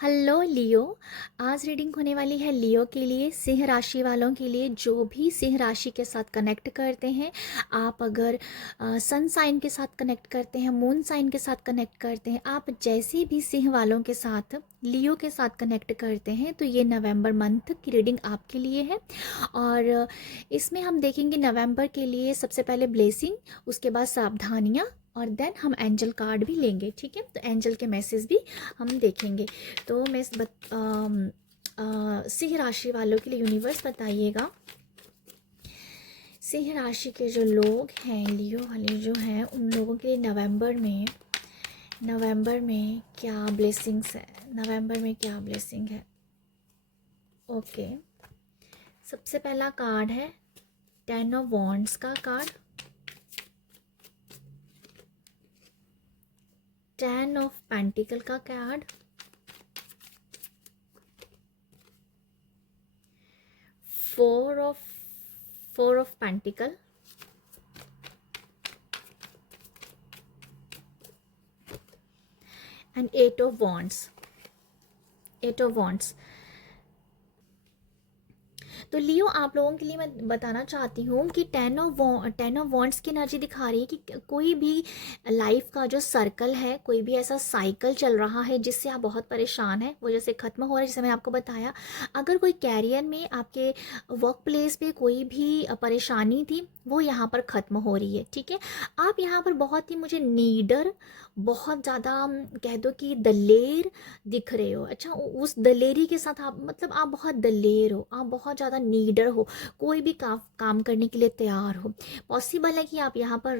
Hello लियो। आज reading होने वाली है लियो के लिए, सिंह राशि वालों के लिए जो भी सिंह राशि के साथ कनेक्ट करते हैं। आप अगर सन साइन के साथ कनेक्ट करते हैं, मून साइन के साथ कनेक्ट करते हैं, आप जैसे भी सिंह वालों के साथ लियो के साथ कनेक्ट करते हैं तो ये नवंबर मंथ की रीडिंग आपके लिए है। और इसमें हम देखेंगे नवंबर के लिए सबसे पहले ब्लेसिंग, उसके बाद सावधानियाँ, और देन हम एंजल कार्ड भी लेंगे। ठीक है, तो एंजल के मैसेज भी हम देखेंगे। तो मैं सिंह राशि वालों के लिए यूनिवर्स बताइएगा, सिंह राशि के जो लोग हैं, लियो वाले जो हैं, उन लोगों के लिए नवंबर में क्या ब्लेसिंग्स है, नवंबर में क्या ब्लेसिंग है। ओके, सबसे पहला कार्ड है 10 ऑफ वॉन्ड्स का कार्ड, 10 ऑफ पेंटिकल का card, 4 of pentacle, and 8 of wands, 8 of wands. तो लियो, आप लोगों के लिए मैं बताना चाहती हूँ कि 10 ऑफ वॉन्ड्स की एनर्जी दिखा रही है कि कोई भी लाइफ का जो सर्कल है, कोई भी ऐसा साइकिल चल रहा है जिससे आप बहुत परेशान हैं, वो जैसे ख़त्म हो रहा है, जैसे मैंने आपको बताया। अगर कोई कैरियर में, आपके वर्क प्लेस पे कोई भी परेशानी थी, वो यहाँ पर ख़त्म हो रही है। ठीक है, आप यहाँ पर बहुत ही मुझे नीडर, बहुत ज़्यादा कह दो कि दलेर दिख रहे हो। अच्छा, उस दलेरी के साथ आप, मतलब आप बहुत दलेर हो, आप बहुत ज़्यादा नीडर हो, कोई भी काम करने के लिए तैयार हो। पॉसिबल है कि आप यहाँ पर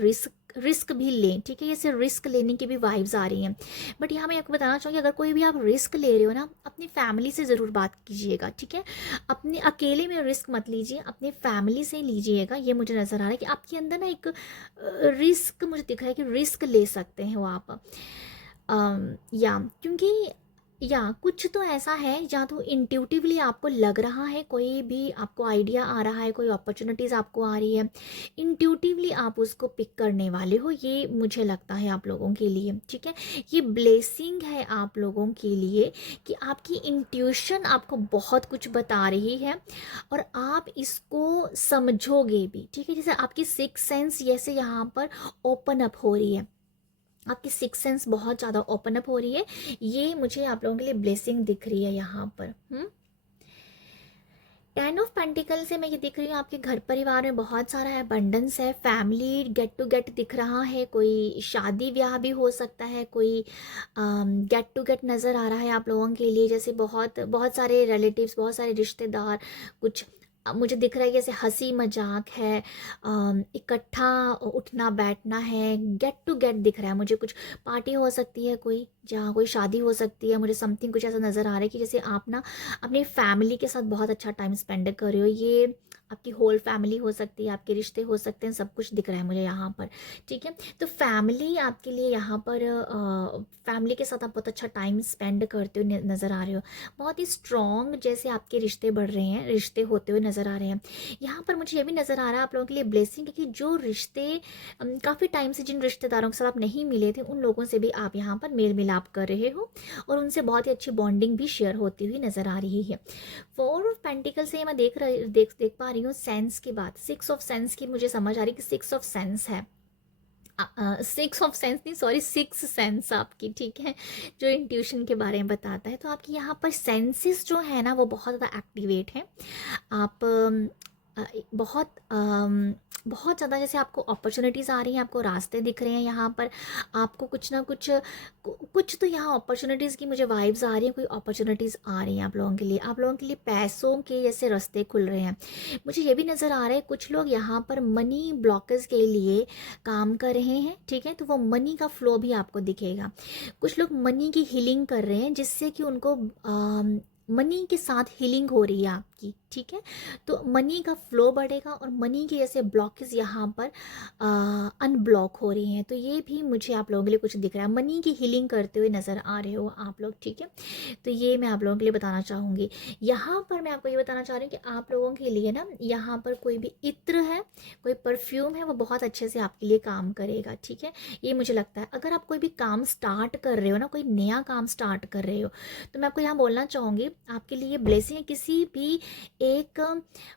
रिस्क भी लें। ठीक है, ये सिर्फ रिस्क लेने की भी वाइब्स आ रही हैं। बट यहाँ मैं आपको बताना चाहूँगी, अगर कोई भी आप रिस्क ले रहे हो ना, अपनी फैमिली से ज़रूर बात कीजिएगा। ठीक है, अपने अकेले में रिस्क मत लीजिए, अपनी फैमिली से लीजिएगा। ये मुझे नज़र आ रहा है कि आपके अंदर ना एक रिस्क मुझे दिख रहा है कि रिस्क ले सकते हो आप। या क्योंकि या कुछ तो ऐसा है, या तो इंट्यूटिवली आपको लग रहा है, कोई भी आपको आइडिया आ रहा है, कोई अपॉर्चुनिटीज़ आपको आ रही है, इंट्यूटिवली आप उसको पिक करने वाले हो, ये मुझे लगता है आप लोगों के लिए। ठीक है, ये ब्लेसिंग है आप लोगों के लिए कि आपकी इंट्यूशन आपको बहुत कुछ बता रही है और आप इसको समझोगे भी। ठीक है, जैसे आपकी सिक्स सेंस जैसे यहाँ पर ओपन अप हो रही है, आपकी सिक्स सेंस बहुत ज़्यादा ओपन अप हो रही है। ये मुझे आप लोगों के लिए ब्लेसिंग दिख रही है यहाँ पर। 10 ऑफ पेंटिकल से मैं ये दिख रही हूँ, आपके घर परिवार में बहुत सारा एबंडेंस है, फैमिली गेट टू गेट दिख रहा है, कोई शादी ब्याह भी हो सकता है, कोई गेट टू गेट नज़र आ रहा है आप लोगों के लिए। जैसे बहुत बहुत सारे रिलेटिव्स, बहुत सारे रिश्तेदार, कुछ मुझे दिख रहा है जैसे हंसी मजाक है, इकट्ठा उठना बैठना है, गेट टू गेट दिख रहा है मुझे। कुछ पार्टी हो सकती है, कोई जहाँ कोई शादी हो सकती है, मुझे समथिंग कुछ ऐसा नज़र आ रहा है कि जैसे आप ना अपनी फैमिली के साथ बहुत अच्छा टाइम स्पेंड कर रहे हो। ये आपकी होल फैमिली हो सकती है, आपके रिश्ते हो सकते हैं, सब कुछ दिख रहा है मुझे यहाँ पर। ठीक है, तो फैमिली आपके लिए यहाँ पर, फैमिली के साथ आप बहुत अच्छा टाइम स्पेंड करते हो नज़र आ रहे हो। बहुत ही स्ट्रॉन्ग जैसे आपके रिश्ते बढ़ रहे हैं, रिश्ते होते हुए नज़र आ रहे हैं। यहाँ पर मुझे ये भी नज़र आ रहा है आप लोगों के लिए ब्लेसिंग, कि जो रिश्ते काफ़ी टाइम से जिन रिश्तेदारों के साथ आप नहीं मिले थे, उन लोगों से भी आप यहाँ पर मेल मिलाप कर रहे हो और उनसे बहुत ही अच्छी बॉन्डिंग भी शेयर होती हुई नज़र आ रही है। 4 ऑफ पेंटिकल से मैं देख पा रही हूँ सेंस की बात, 6 ऑफ सेंस की मुझे समझ आ रही है कि 6 ऑफ सेंस है, 6 ऑफ सेंस नहीं, सॉरी, 6 सेंस आपकी। ठीक है, जो इंट्यूशन के बारे में बताता है, तो आपकी यहाँ पर सेंसेस जो है ना, वो बहुत ज़्यादा एक्टिवेट है। आप बहुत बहुत ज़्यादा, जैसे आपको अपॉर्चुनिटीज़ आ रही हैं, आपको रास्ते दिख रहे हैं यहाँ पर, आपको कुछ ना कुछ कुछ तो यहाँ अपॉर्चुनिटीज़ की मुझे वाइब्स आ रही हैं, कोई अपॉर्चुनिटीज़ आ रही हैं आप लोगों के लिए। आप लोगों के लिए पैसों के जैसे रास्ते खुल रहे हैं। मुझे ये भी नज़र आ रहा है कुछ लोग यहाँ पर मनी ब्लॉकेज के लिए काम कर रहे हैं। ठीक है, तो वो मनी का फ्लो भी आपको दिखेगा। कुछ लोग मनी की हीलिंग कर रहे हैं, जिससे कि उनको मनी के साथ हीलिंग हो रही है आपकी, ठीक है। तो मनी का फ्लो बढ़ेगा और मनी की जैसे ब्लॉकेज यहाँ पर अनब्लॉक हो रही हैं, तो ये भी मुझे आप लोगों के लिए कुछ दिख रहा है। मनी की हीलिंग करते हुए नज़र आ रहे हो आप लोग, ठीक है। तो ये मैं आप लोगों के लिए बताना चाहूँगी। यहाँ पर मैं आपको ये बताना चाह रही हूँ कि आप लोगों के लिए ना यहाँ पर कोई भी इत्र है, कोई परफ्यूम है, वो बहुत अच्छे से आपके लिए काम करेगा, ठीक है। ये मुझे लगता है। अगर आप कोई भी काम स्टार्ट कर रहे हो ना, कोई नया काम स्टार्ट कर रहे हो, तो मैं आपको यहाँ बोलना चाहूँगी आपके लिए ब्लेसिंग है। किसी भी एक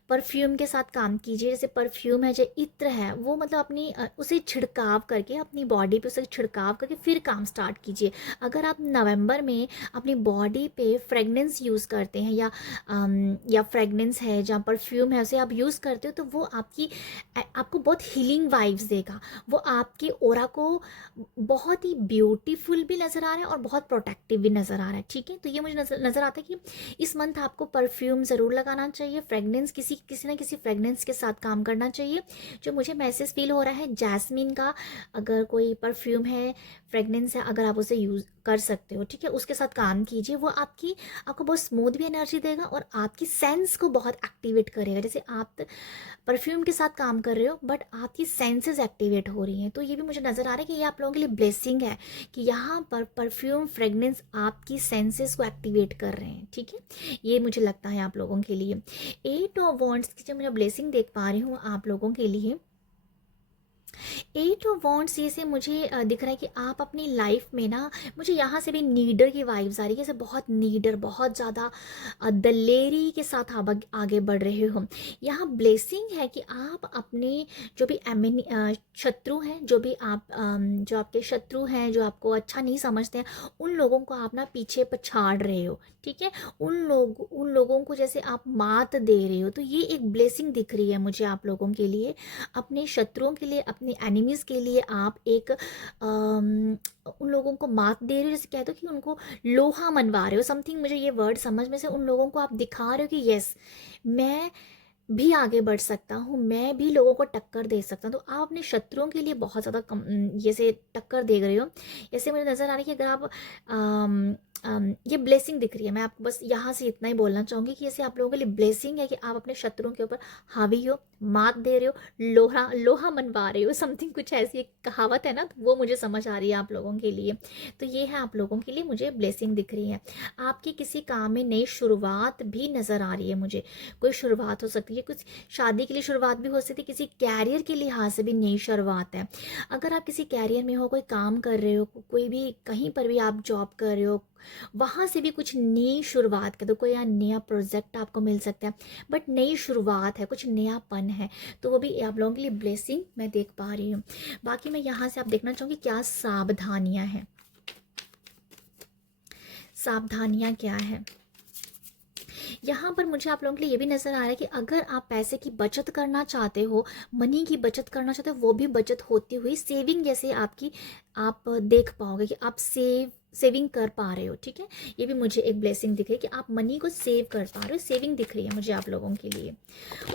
परफ्यूम के साथ काम कीजिए। जैसे परफ्यूम है, जो इत्र है, वो मतलब अपनी उसे छिड़काव करके अपनी बॉडी पे उसे छिड़काव करके फिर काम स्टार्ट कीजिए। अगर आप नवंबर में अपनी बॉडी पे फ्रेगनेंस यूज़ करते हैं या फ्रेगनेंस है जहाँ परफ्यूम है उसे आप यूज़ करते हो, तो वो आपको बहुत हीलिंग वाइब्स देगा। वो आपके ऑरा को बहुत ही ब्यूटीफुल भी नज़र आ रहा है और बहुत प्रोटेक्टिव भी नज़र आ रहा है, ठीक है। तो ये मुझे नज़र आता है कि इस मंथ आपको परफ्यूम ज़रूर लगाना चाहिए। फ्रेगनेंस किसी ना किसी फ्रेगनेंस के साथ काम करना चाहिए। जो मुझे मैसेज फील हो रहा है जैस्मिन का, अगर कोई परफ्यूम है, फ्रेगनेंस है, अगर आप उसे यूज़ कर सकते हो, ठीक है, उसके साथ काम कीजिए। वो आपको बहुत स्मूथ भी एनर्जी देगा और आपकी सेंस को बहुत एक्टिवेट करेगा। जैसे आप परफ्यूम के साथ काम कर रहे हो बट आपकी सेंसेस एक्टिवेट हो रही हैं, तो ये भी मुझे नज़र आ रहा है कि ये आप लोगों के लिए ब्लेसिंग है कि यहाँ पर परफ्यूम फ्रेगनेंस आपकी सेंसेस को एक्टिवेट कर रहे हैं, ठीक है। ये मुझे लगता है आप लोगों के लिए। 8 ऑफ वॉन्ड्स की जो मैं ब्लेसिंग देख पा रही हूँ आप लोगों के लिए, 8 ऑफ वॉन्ड्स ये से मुझे दिख रहा है कि आप अपनी लाइफ में ना, मुझे यहाँ से भी नीडर की वाइब्स आ रही है। जैसे बहुत नीडर, बहुत ज़्यादा दलेरी के साथ आप आगे बढ़ रहे हो। यहाँ ब्लेसिंग है कि आप अपने जो भी शत्रु हैं, जो आपके शत्रु हैं, जो आपको अच्छा नहीं समझते हैं, उन लोगों को आप ना पीछे पछाड़ रहे हो, ठीक है। उन लोगों को जैसे आप मात दे रहे हो, तो ये एक ब्लेसिंग दिख रही है मुझे आप लोगों के लिए। अपने शत्रुओं के लिए, अपने एनिमीज़ के लिए आप उन लोगों को मात दे रहे हो। जैसे कहते हो कि उनको लोहा मनवा रहे हो, समथिंग मुझे ये वर्ड समझ में से, उन लोगों को आप दिखा रहे हो कि यस, मैं भी आगे बढ़ सकता हूँ, मैं भी लोगों को टक्कर दे सकता हूँ। तो आप अपने शत्रुओं के लिए बहुत ज़्यादा ये से टक्कर दे रहे हो। ऐसे मुझे नज़र आ रहा है कि अगर आप ये ब्लेसिंग दिख रही है। मैं आपको बस यहाँ से इतना ही बोलना चाहूँगी कि ऐसे आप लोगों के लिए ब्लेसिंग है कि आप अपने शत्रुओं के ऊपर हावी हो, मात दे रहे हो, लोहा लोहा मनवा रहे हो, समथिंग कुछ ऐसी एक कहावत है ना, तो वो मुझे समझ आ रही है आप लोगों के लिए। तो ये है आप लोगों के लिए मुझे ब्लेसिंग दिख रही है। आपकी किसी काम में नई शुरुआत भी नज़र आ रही है मुझे। कोई शुरुआत हो सकती है, कुछ शादी के लिए शुरुआत भी हो सकती है, किसी कैरियर के लिहाज से भी नई शुरुआत है। अगर आप किसी कैरियर में हो, कोई काम कर रहे हो, कोई भी कहीं पर भी आप जॉब कर रहे हो, वहाँ से भी कुछ नई शुरुआत कर दो। कोई यहाँ नया प्रोजेक्ट आपको मिल सकता है, बट नई शुरुआत है, कुछ नयापन है, तो वो भी आप लोगों के लिए ब्लेसिंग मैं देख पा रही हूँ। बाकी मैं यहाँ से आप देखना चाहूँगी क्या सावधानियाँ हैं। सावधानियाँ क्या है यहाँ पर मुझे आप लोगों के लिए ये भी नज़र आ रहा है कि अगर आप पैसे की बचत करना चाहते हो, मनी की बचत करना चाहते हो, वो भी बचत होती हुई सेविंग जैसे आपकी आप देख पाओगे कि आप सेविंग कर पा रहे हो, ठीक है। ये भी मुझे एक ब्लेसिंग दिख रही है कि आप मनी को सेव कर पा रहे हो, सेविंग दिख रही है मुझे आप लोगों के लिए।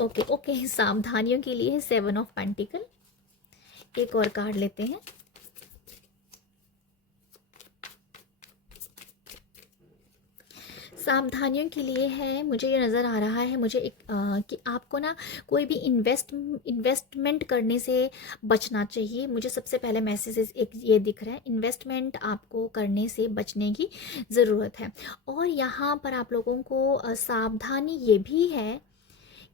ओके ओके, सावधानियों के लिए है 7 ऑफ पेंटिकल। एक और कार्ड लेते हैं। सावधानियों के लिए है, मुझे ये नज़र आ रहा है मुझे कि आपको ना कोई भी इन्वेस्टमेंट करने से बचना चाहिए। मुझे सबसे पहले मैसेज एक ये दिख रहा है, इन्वेस्टमेंट आपको करने से बचने की ज़रूरत है। और यहाँ पर आप लोगों को सावधानी ये भी है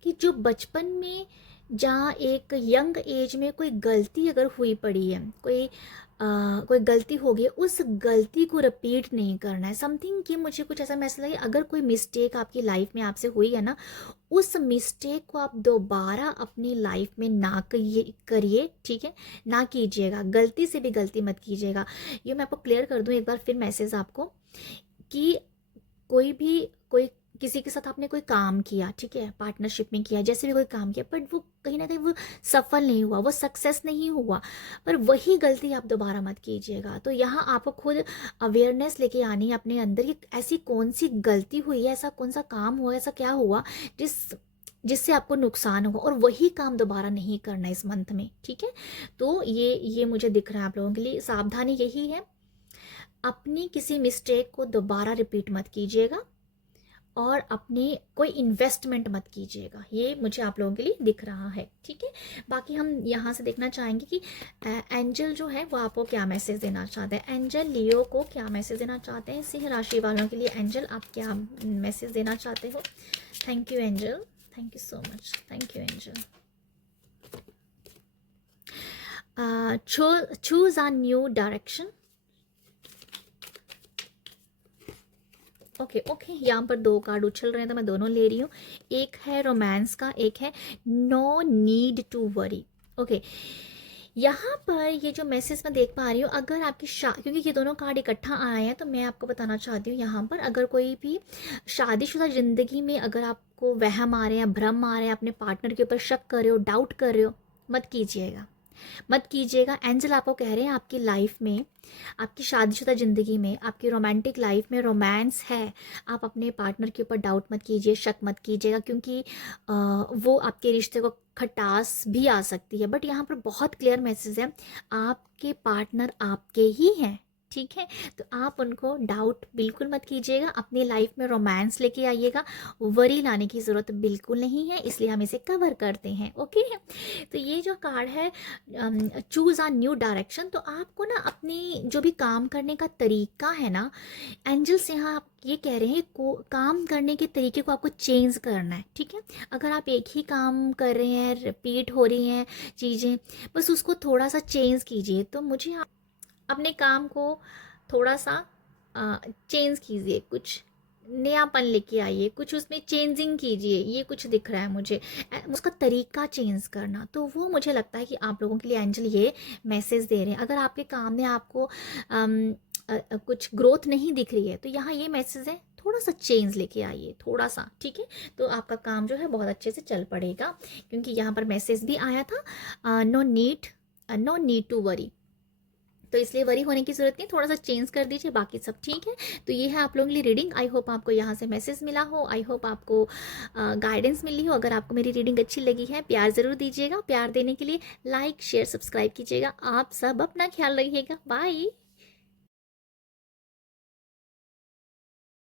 कि जो बचपन में, जहाँ एक यंग एज में कोई गलती अगर हुई पड़ी है, कोई गलती हो गई, उस गलती को रिपीट नहीं करना है। समथिंग कि मुझे कुछ ऐसा मैसेज लगे, अगर कोई मिस्टेक आपकी लाइफ में आपसे हुई है ना, उस मिस्टेक को आप दोबारा अपनी लाइफ में ना करिए, ठीक है, ना कीजिएगा। गलती से भी गलती मत कीजिएगा। ये मैं आपको क्लियर कर दूँ एक बार फिर मैसेज आपको, कि कोई किसी के साथ आपने कोई काम किया, ठीक है, पार्टनरशिप में किया, जैसे भी कोई काम किया, बट वो कहीं ना कहीं वो सफल नहीं हुआ, वो सक्सेस नहीं हुआ, पर वही गलती आप दोबारा मत कीजिएगा। तो यहाँ आपको खुद अवेयरनेस लेके आनी है अपने अंदर कि ऐसी कौन सी गलती हुई है, ऐसा कौन सा काम हुआ, ऐसा क्या हुआ जिससे आपको नुकसान होगा, और वही काम दोबारा नहीं करना इस मंथ में, ठीक है। तो ये मुझे दिख रहा है आप लोगों के लिए। सावधानी यही है, अपनी किसी मिस्टेक को दोबारा रिपीट मत कीजिएगा, और अपने कोई इन्वेस्टमेंट मत कीजिएगा, ये मुझे आप लोगों के लिए दिख रहा है। ठीक है, बाकी हम यहाँ से देखना चाहेंगे कि एंजल जो है वो आपको क्या मैसेज देना चाहते हैं। एंजल लियो को क्या मैसेज देना चाहते हैं, सिंह राशि वालों के लिए एंजल आप क्या मैसेज देना चाहते हो। Thank you angel, thank you so much, thank you angel. choose a new direction। Okay okay, यहाँ पर 2 कार्ड उछल रहे हैं तो मैं दोनों ले रही हूँ। एक है रोमांस का, एक है no need to worry. Okay, यहाँ पर ये जो मैसेज मैं देख पा रही हूँ, अगर आपकी क्योंकि ये दोनों कार्ड इकट्ठा आए हैं तो मैं आपको बताना चाहती हूँ यहाँ पर अगर कोई भी शादीशुदा ज़िंदगी में अगर आपको वहम आ रहे हैं, भ्रम आ रहे हैं, अपने पार्टनर के ऊपर शक कर रहे हो, डाउट कर रहे हो, मत कीजिएगा, मत कीजिएगा। एंजल आपको कह रहे हैं आपकी लाइफ में, आपकी शादीशुदा ज़िंदगी में, आपकी रोमांटिक लाइफ में रोमांस है, आप अपने पार्टनर के ऊपर डाउट मत कीजिए, शक मत कीजिएगा, क्योंकि वो आपके रिश्ते को खटास भी आ सकती है। बट यहाँ पर बहुत क्लियर मैसेज है, आपके पार्टनर आपके ही हैं। ठीक है, तो आप उनको डाउट बिल्कुल मत कीजिएगा, अपनी लाइफ में रोमांस लेके आइएगा, वरी लाने की ज़रूरत बिल्कुल नहीं है, इसलिए हम इसे कवर करते हैं। ओके, तो ये जो कार्ड है चूज़ आ न्यू डायरेक्शन, तो आपको ना अपनी जो भी काम करने का तरीका है ना, एंजल्स यहाँ आप ये कह रहे हैं को काम करने के तरीके को आपको चेंज करना है। ठीक है, अगर आप एक ही काम कर रहे हैं, रिपीट हो रही हैं चीज़ें, बस उसको थोड़ा सा चेंज कीजिए। तो मुझे अपने काम को थोड़ा सा चेंज कीजिए, कुछ नयापन लेके आइए, कुछ उसमें चेंजिंग कीजिए, ये कुछ दिख रहा है मुझे, उसका तरीका चेंज करना। तो वो मुझे लगता है कि आप लोगों के लिए एंजल ये मैसेज दे रहे हैं। अगर आपके काम में आपको कुछ ग्रोथ नहीं दिख रही है तो यहाँ ये मैसेज है, थोड़ा सा चेंज लेके आइए, थोड़ा सा। ठीक है, तो आपका काम जो है बहुत अच्छे से चल पड़ेगा, क्योंकि यहाँ पर मैसेज भी आया था नो नीड टू वरी, तो इसलिए वरी होने की ज़रूरत नहीं, थोड़ा सा चेंज कर दीजिए, बाकी सब ठीक है। तो ये है आप लोगों के लिए रीडिंग। आई होप आपको यहाँ से मैसेज मिला हो, आई होप आपको गाइडेंस मिली हो। अगर आपको मेरी रीडिंग अच्छी लगी है, प्यार ज़रूर दीजिएगा। प्यार देने के लिए लाइक शेयर सब्सक्राइब कीजिएगा। आप सब अपना ख्याल रखिएगा, बाय।